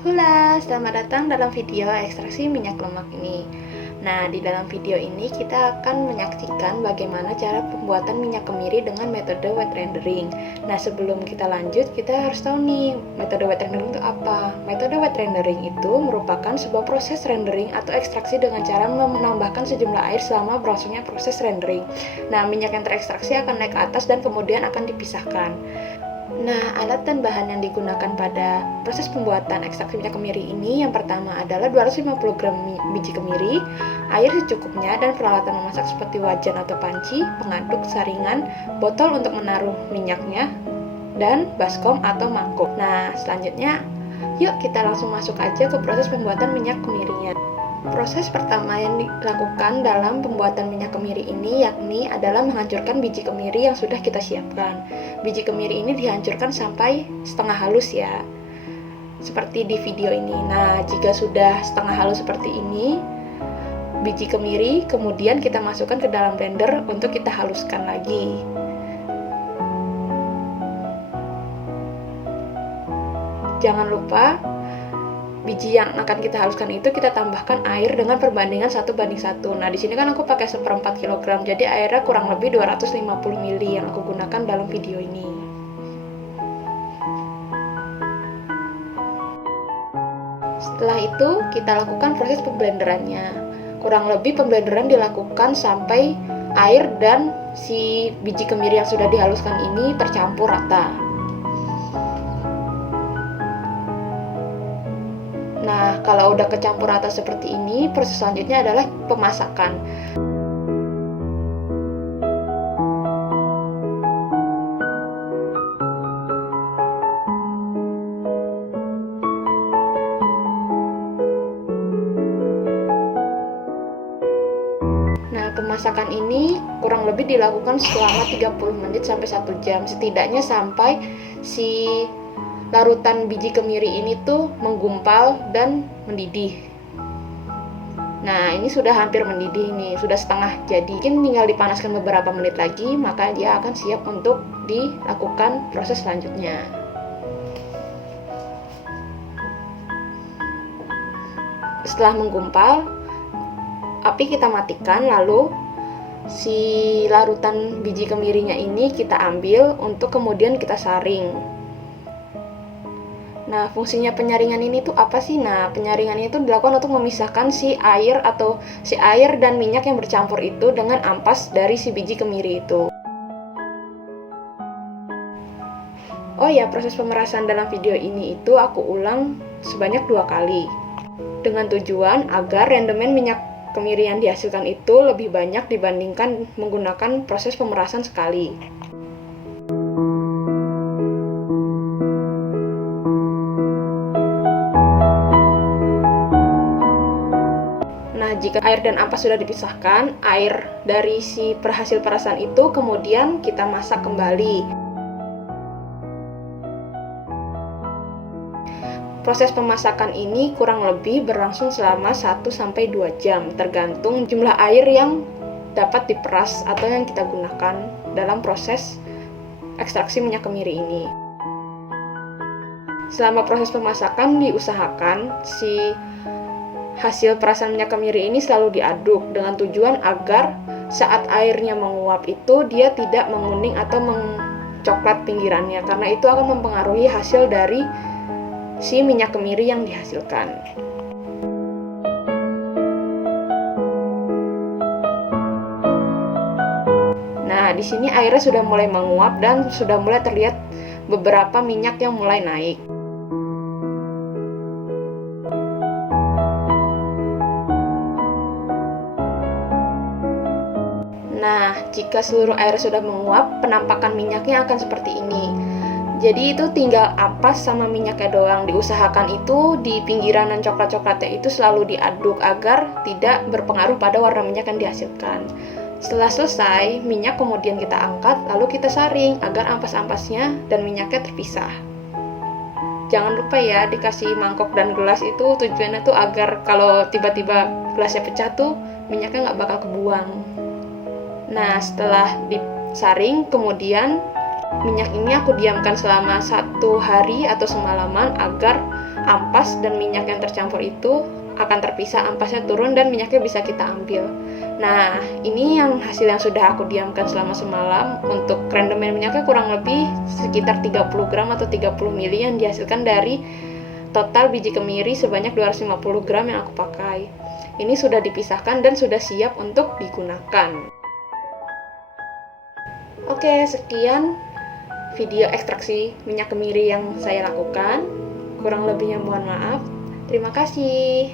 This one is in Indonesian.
Hula, selamat datang dalam video ekstraksi minyak lemak ini. Nah, di dalam video ini kita akan menyaksikan bagaimana cara pembuatan minyak kemiri dengan metode wet rendering. Nah, sebelum kita lanjut, kita harus tahu nih, metode wet rendering itu apa? Metode wet rendering itu merupakan sebuah proses rendering atau ekstraksi dengan cara menambahkan sejumlah air selama berlangsungnya proses rendering. Nah, minyak yang terekstraksi akan naik ke atas dan kemudian akan dipisahkan. Nah, alat dan bahan yang digunakan pada proses pembuatan ekstraksi minyak kemiri ini yang pertama adalah 250 gram biji kemiri, air secukupnya, dan peralatan memasak seperti wajan atau panci, pengaduk, saringan, botol untuk menaruh minyaknya, dan baskom atau mangkuk. Nah, selanjutnya, yuk kita langsung masuk aja ke proses pembuatan minyak kemirinya. Proses pertama yang dilakukan dalam pembuatan minyak kemiri ini yakni adalah menghancurkan biji kemiri yang sudah kita siapkan. Biji kemiri ini dihancurkan sampai setengah halus ya, seperti di video ini. Nah, jika sudah setengah halus seperti ini, biji kemiri kemudian kita masukkan ke dalam blender untuk kita haluskan lagi. Jangan lupa biji yang akan kita haluskan itu kita tambahkan air dengan perbandingan 1:1. Nah, di sini kan aku pakai 1/4 kg, jadi airnya kurang lebih 250 ml yang aku gunakan dalam video ini. Setelah itu, kita lakukan proses pemblenderannya. Kurang lebih pemblenderan dilakukan sampai air dan si biji kemiri yang sudah dihaluskan ini tercampur rata. Nah, kalau udah kecampur rata seperti ini, proses selanjutnya adalah pemasakan. Nah, pemasakan ini kurang lebih dilakukan selama 30 menit sampai 1 jam, setidaknya sampai si larutan biji kemiri ini tuh menggumpal dan mendidih. Nah, ini sudah hampir mendidih nih, sudah setengah jadi. Mungkin tinggal dipanaskan beberapa menit lagi, maka dia akan siap untuk dilakukan proses selanjutnya. Setelah menggumpal, api kita matikan, lalu si larutan biji kemirinya ini kita ambil untuk kemudian kita saring. Nah, fungsinya penyaringan ini tuh apa sih? Nah, penyaringan itu dilakukan untuk memisahkan si air dan minyak yang bercampur itu dengan ampas dari si biji kemiri itu. Oh ya, proses pemerasan dalam video ini itu aku ulang sebanyak 2 kali. Dengan tujuan agar rendemen minyak kemiri yang dihasilkan itu lebih banyak dibandingkan menggunakan proses pemerasan sekali. Nah, jika air dan ampas sudah dipisahkan, air dari si hasil perasan itu kemudian kita masak kembali. Proses pemasakan ini kurang lebih berlangsung selama 1-2 jam, tergantung jumlah air yang dapat diperas atau yang kita gunakan dalam proses ekstraksi minyak kemiri ini. Selama proses pemasakan diusahakan si hasil perasan minyak kemiri ini selalu diaduk dengan tujuan agar saat airnya menguap itu dia tidak menguning atau mencoklat pinggirannya, karena itu akan mempengaruhi hasil dari si minyak kemiri yang dihasilkan. Nah, di sini airnya sudah mulai menguap dan sudah mulai terlihat beberapa minyak yang mulai naik. Nah, jika seluruh air sudah menguap, penampakan minyaknya akan seperti ini. Jadi itu tinggal ampas sama minyaknya doang. Diusahakan itu di pinggiran dan coklat-coklatnya itu selalu diaduk agar tidak berpengaruh pada warna minyak yang dihasilkan. Setelah selesai, minyak kemudian kita angkat, lalu kita saring agar ampas-ampasnya dan minyaknya terpisah. Jangan lupa ya, dikasih mangkok dan gelas itu tujuannya tuh agar kalau tiba-tiba gelasnya pecah tuh minyaknya nggak bakal kebuang. Nah, setelah disaring, kemudian minyak ini aku diamkan selama 1 hari atau semalaman agar ampas dan minyak yang tercampur itu akan terpisah, ampasnya turun dan minyaknya bisa kita ambil. Nah, ini yang hasil yang sudah aku diamkan selama semalam. Untuk rendemen minyaknya kurang lebih sekitar 30 gram atau 30 mili yang dihasilkan dari total biji kemiri sebanyak 250 gram yang aku pakai. Ini sudah dipisahkan dan sudah siap untuk digunakan. Oke, sekian video ekstraksi minyak kemiri yang saya lakukan. Kurang lebihnya mohon maaf. Terima kasih.